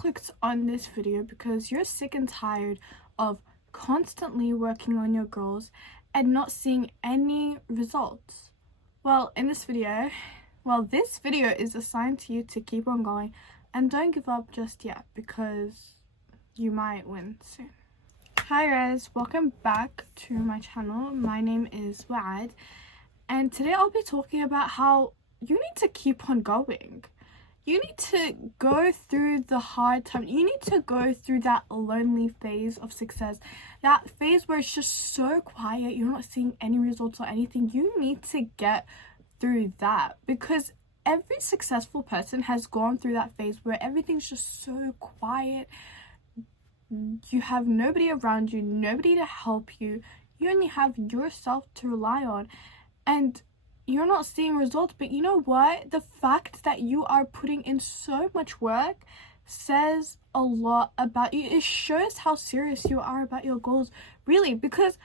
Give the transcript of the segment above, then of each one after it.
clicked on this video because you're sick and tired of constantly working on your goals and not seeing any results. Well, this video is assigned to you to keep on going and don't give up just yet because you might win soon. Hi guys, welcome back to my channel. My name is Waad, and today I'll be talking about how you need to keep on going. You need to go through the hard time. You need to go through that lonely phase of success. That phase where it's just so quiet, you're not seeing any results or anything. You need to get through that because every successful person has gone through that phase where everything's just so quiet. You have nobody around you, nobody to help you. You only have yourself to rely on. And you're not seeing results, but you know what? The fact that you are putting in so much work says a lot about you. It shows how serious you are about your goals, really, because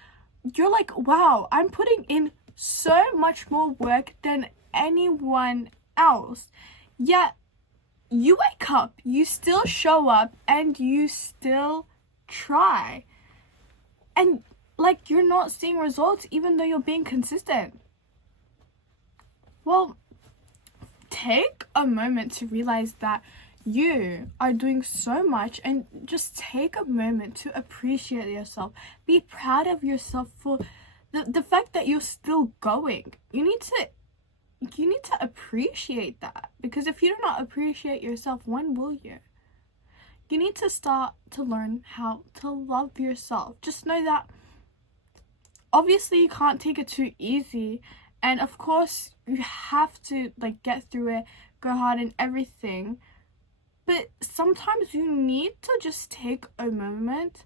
you're like, wow, I'm putting in so much more work than anyone else. Yet you wake up, you still show up, and you still try. And like, you're not seeing results even though you're being consistent. Well, take a moment to realize that you are doing so much, and just take a moment to appreciate yourself. Be proud of yourself for the fact that you're still going. You need to appreciate that, because if you do not appreciate yourself, when will you? You need to start to learn how to love yourself. Just know that obviously you can't take it too easy. And of course, you have to get through it, go hard and everything. But sometimes you need to just take a moment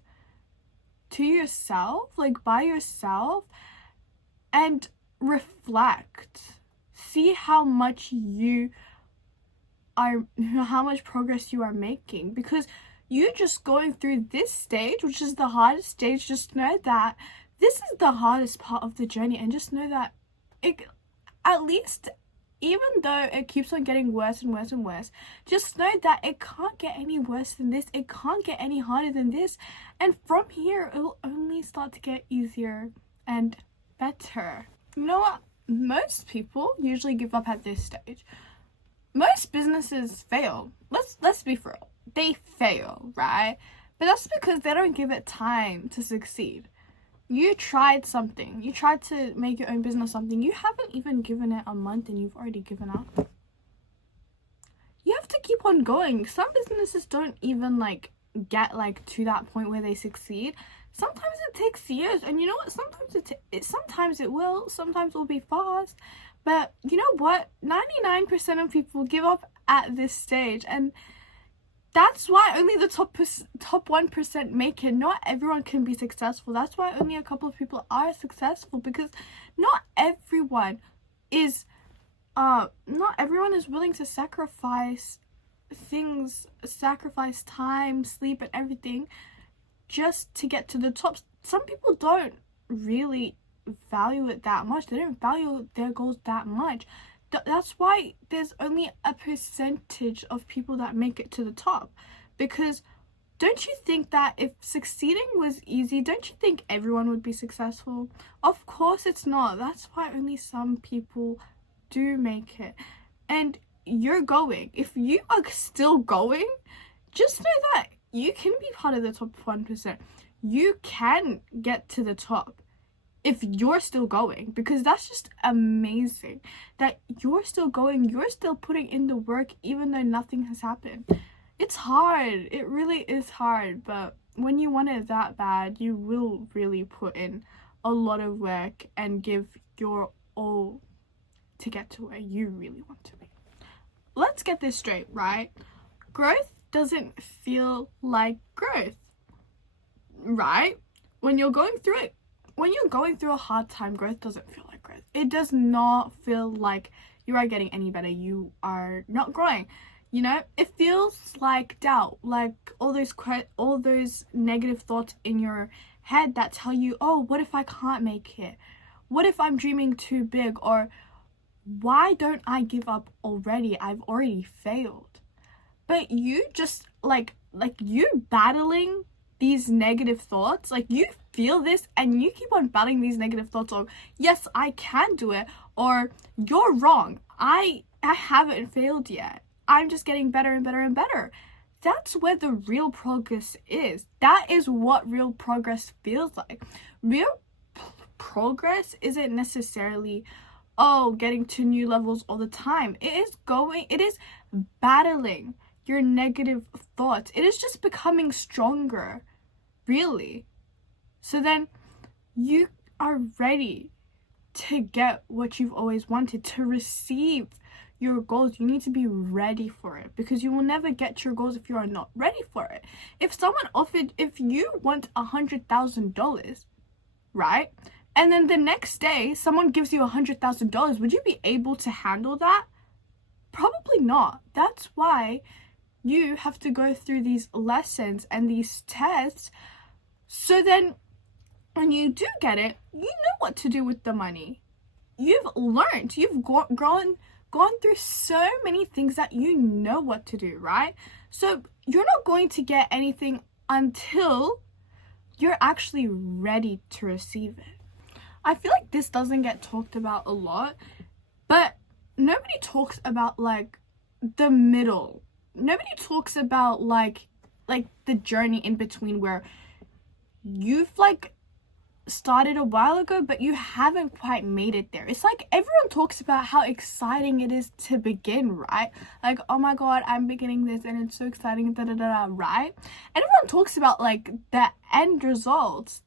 to yourself, by yourself, and reflect. See how much progress you are making. Because you just going through this stage, which is the hardest stage, just know that this is the hardest part of the journey. And just know that at least, even though it keeps on getting worse and worse and worse, just know that it can't get any worse than this. It can't get any harder than this. And from here, it will only start to get easier and better. You know what? Most people usually give up at this stage. Most businesses fail. Let's be for real. They fail, right? But that's because they don't give it time to succeed. You tried something. You tried to make your own business something. You haven't even given it a month and you've already given up. You have to keep on going. Some businesses don't even get to that point where they succeed. Sometimes it takes years, and you know what? Sometimes it will. Sometimes it will be fast. But you know what? 99% of people give up at this stage, and that's why only the top 1% make it. Not everyone can be successful. That's why only a couple of people are successful, because not everyone is willing to sacrifice things, sacrifice time, sleep, and everything just to get to the top. Some people don't really value it that much. They don't value their goals that much. That's why there's only a percentage of people that make it to the top. Because don't you think that if succeeding was easy, don't you think everyone would be successful? Of course it's not. That's why only some people do make it. And you're going. If you are still going, just know that you can be part of the top 1%. You can get to the top if you're still going, because that's just amazing that you're still going. You're still putting in the work even though nothing has happened. It's hard. It really is hard, but when you want it that bad, you will really put in a lot of work and give your all to get to where you really want to be. Let's get this straight, right? Growth doesn't feel like growth, right? When you're going through a hard time, growth doesn't feel like growth. It does not feel like you are getting any better. You are not growing. You know, it feels like doubt, like all those negative thoughts in your head that tell you, oh, what if I can't make it? What if I'm dreaming too big? Or why don't I give up already? I've already failed. but you just like you battling these negative thoughts, like you feel this and you keep on battling these negative thoughts of, yes, I can do it, or you're wrong, I haven't failed yet, I'm just getting better and better and better. That's where the real progress is. That is what real progress feels like. Real progress isn't necessarily, oh, getting to new levels all the time. It is battling your negative thoughts. It is just becoming stronger, really. So then you are ready to get what you've always wanted, to receive your goals. You need to be ready for it, because you will never get your goals if you are not ready for it. If you want $100,000, right? And then the next day someone gives you $100,000, would you be able to handle that? Probably not. That's why you have to go through these lessons and these tests, so then when you do get it, you know what to do with the money. You've learned, you've gone through so many things that you know what to do, right? So you're not going to get anything until you're actually ready to receive it. I feel like this doesn't get talked about a lot, but nobody talks about like the middle. Nobody talks about like the journey in between, where you've like started a while ago but you haven't quite made it there. It's like everyone talks about how exciting it is to begin, right? Like, oh my god, I'm beginning this and it's so exciting, da da da da, right? And everyone talks about like the end results,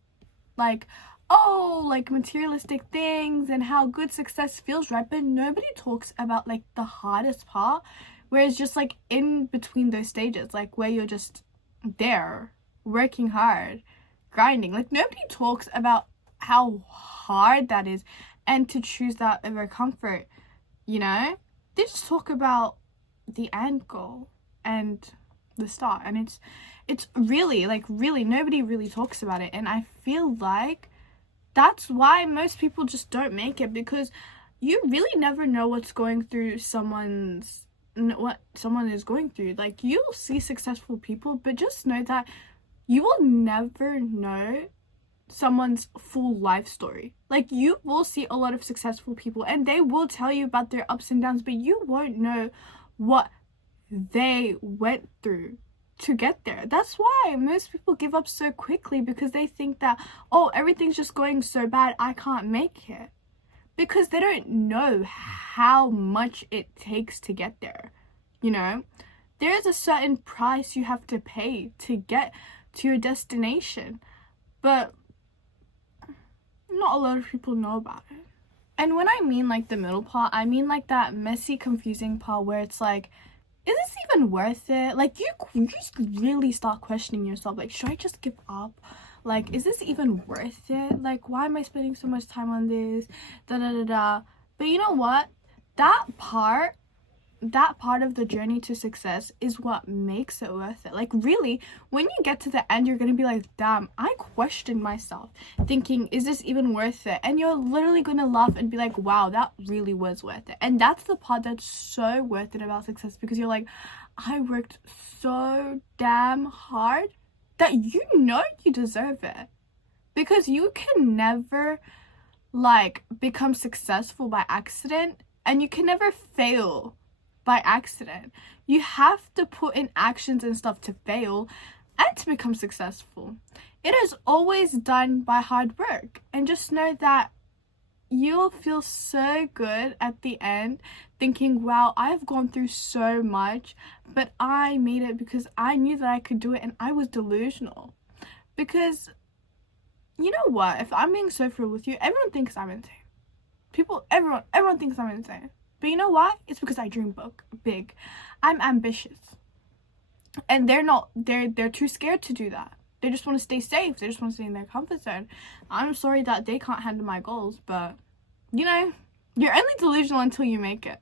like, oh, like materialistic things and how good success feels, right? But nobody talks about like the hardest part, where it's just like in between those stages, like where you're just there working hard, grinding. Like nobody talks about how hard that is, and to choose that over comfort, you know? They just talk about the end goal and the start, and it's really like really nobody really talks about it. And I feel like that's why most people just don't make it, because you really never know what someone is going through. Like, you'll see successful people, but just know that you will never know someone's full life story. Like, you will see a lot of successful people and they will tell you about their ups and downs, but you won't know what they went through to get there. That's why most people give up so quickly, because they think that, oh, everything's just going so bad, I can't make it. Because they don't know how much it takes to get there, you know? There is a certain price you have to pay to get to your destination, but not a lot of people know about it. And when I mean like the middle part, I mean like that messy, confusing part where it's like, is this even worth it? Like, you just really start questioning yourself, like, should I just give up? Like, is this even worth it? Like, why am I spending so much time on this? Da da da da. But you know what? That part of the journey to success is what makes it worth it. Like, really, when you get to the end, you're gonna be like, damn, I questioned myself, thinking, is this even worth it? And you're literally gonna laugh and be like, wow, that really was worth it. And that's the part that's so worth it about success, because you're like, I worked so damn hard that you know you deserve it. Because you can never like become successful by accident, and you can never fail by accident. You have to put in actions and stuff to fail and to become successful. It is always done by hard work. And just know that you'll feel so good at the end, thinking, wow, I've gone through so much, but I made it because I knew that I could do it, and I was delusional. Because you know what, if I'm being so real with you, everyone thinks I'm insane. Everyone thinks I'm insane. But you know why? It's because I dream big. I'm ambitious. And they're too scared to do that. They just want to stay safe. They just want to stay in their comfort zone. I'm sorry that they can't handle my goals, but you know, you're only delusional until you make it.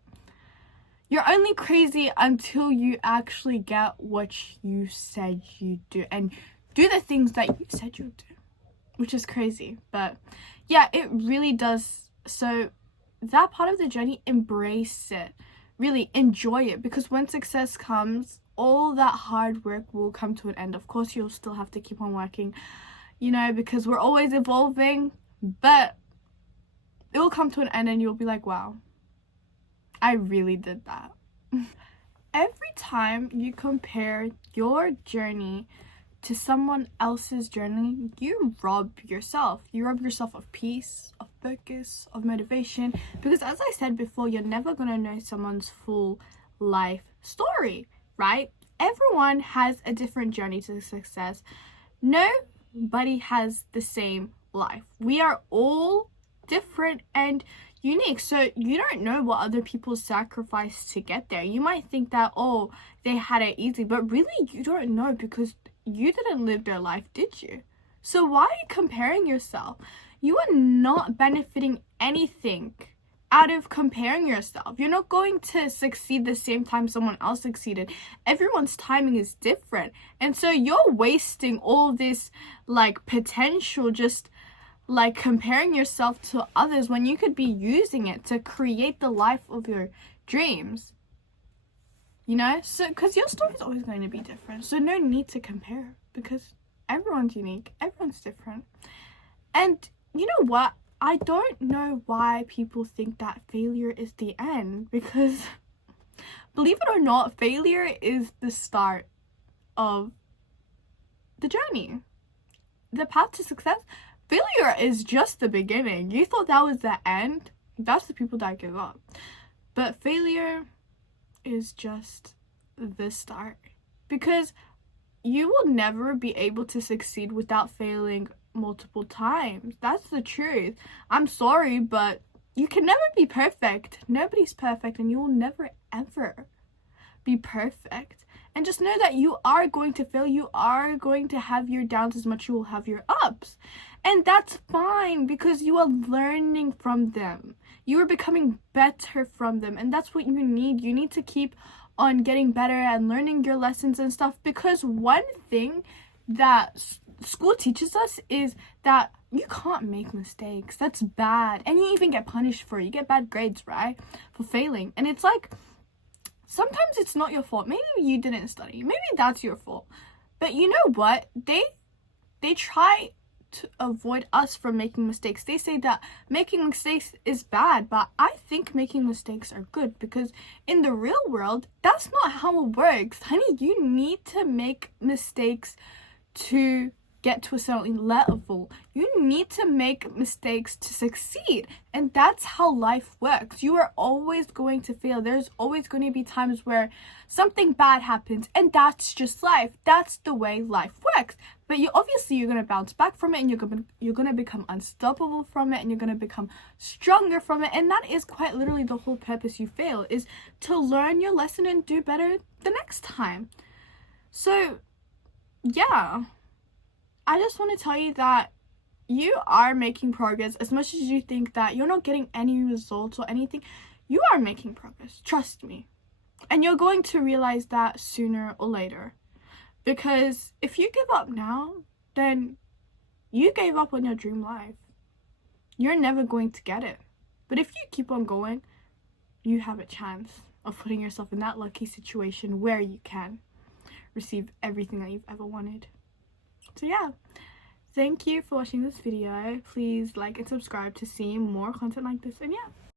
You're only crazy until you actually get what you said you do and do the things that you said you would do, which is crazy. But yeah, it really does. So that part of the journey, embrace it, really enjoy it, because when success comes, all that hard work will come to an end. Of course, you'll still have to keep on working, you know, because we're always evolving, but it will come to an end and you'll be like, wow, I really did that. Every time you compare your journey to someone else's journey, you rob yourself. You rob yourself of peace, of focus, of motivation. Because as I said before, you're never going to know someone's full life story, right? Everyone has a different journey to success. Nobody has the same life. We are all different and unique, so you don't know what other people sacrificed to get there. You might think that, oh, they had it easy, but really you don't know because you didn't live their life, did you? So why are you comparing yourself? You are not benefiting anything out of comparing yourself. You're not going to succeed the same time someone else succeeded. Everyone's timing is different, and so you're wasting all this like potential just like comparing yourself to others when you could be using it to create the life of your dreams, you know? So because your story is always going to be different, so no need to compare because everyone's unique, everyone's different. And you know what, I don't know why people think that failure is the end, because believe it or not, failure is the start of the journey, the path to success. Failure is just the beginning. You thought that was the end? That's the people that give up. But failure is just the start. Because you will never be able to succeed without failing multiple times. That's the truth. I'm sorry, but you can never be perfect. Nobody's perfect, and you will never ever be perfect. And just know that you are going to fail. You are going to have your downs as much as you will have your ups. And that's fine because you are learning from them. You are becoming better from them. And that's what you need. You need to keep on getting better and learning your lessons and stuff. Because one thing that school teaches us is that you can't make mistakes. That's bad. And you even get punished for it. You get bad grades, right? For failing. And it's like, sometimes it's not your fault. Maybe you didn't study. Maybe that's your fault. But you know what? They try to avoid us from making mistakes. They say that making mistakes is bad, but I think making mistakes are good because in the real world, that's not how it works. Honey, you need to make mistakes to get to a certain level. You need to make mistakes to succeed, and that's how life works. You are always going to fail. There's always going to be times where something bad happens, and that's just life. That's the way life works. But you're going to bounce back from it, and you're going to become unstoppable from it, and you're going to become stronger from it. And that is quite literally the whole purpose you fail, is to learn your lesson and do better the next time. So yeah, I just want to tell you that you are making progress. As much as you think that you're not getting any results or anything, you are making progress. Trust me. And you're going to realize that sooner or later. Because if you give up now, then you gave up on your dream life. You're never going to get it. But if you keep on going, you have a chance of putting yourself in that lucky situation where you can receive everything that you've ever wanted. So yeah, thank you for watching this video. Please like and subscribe to see more content like this, and yeah.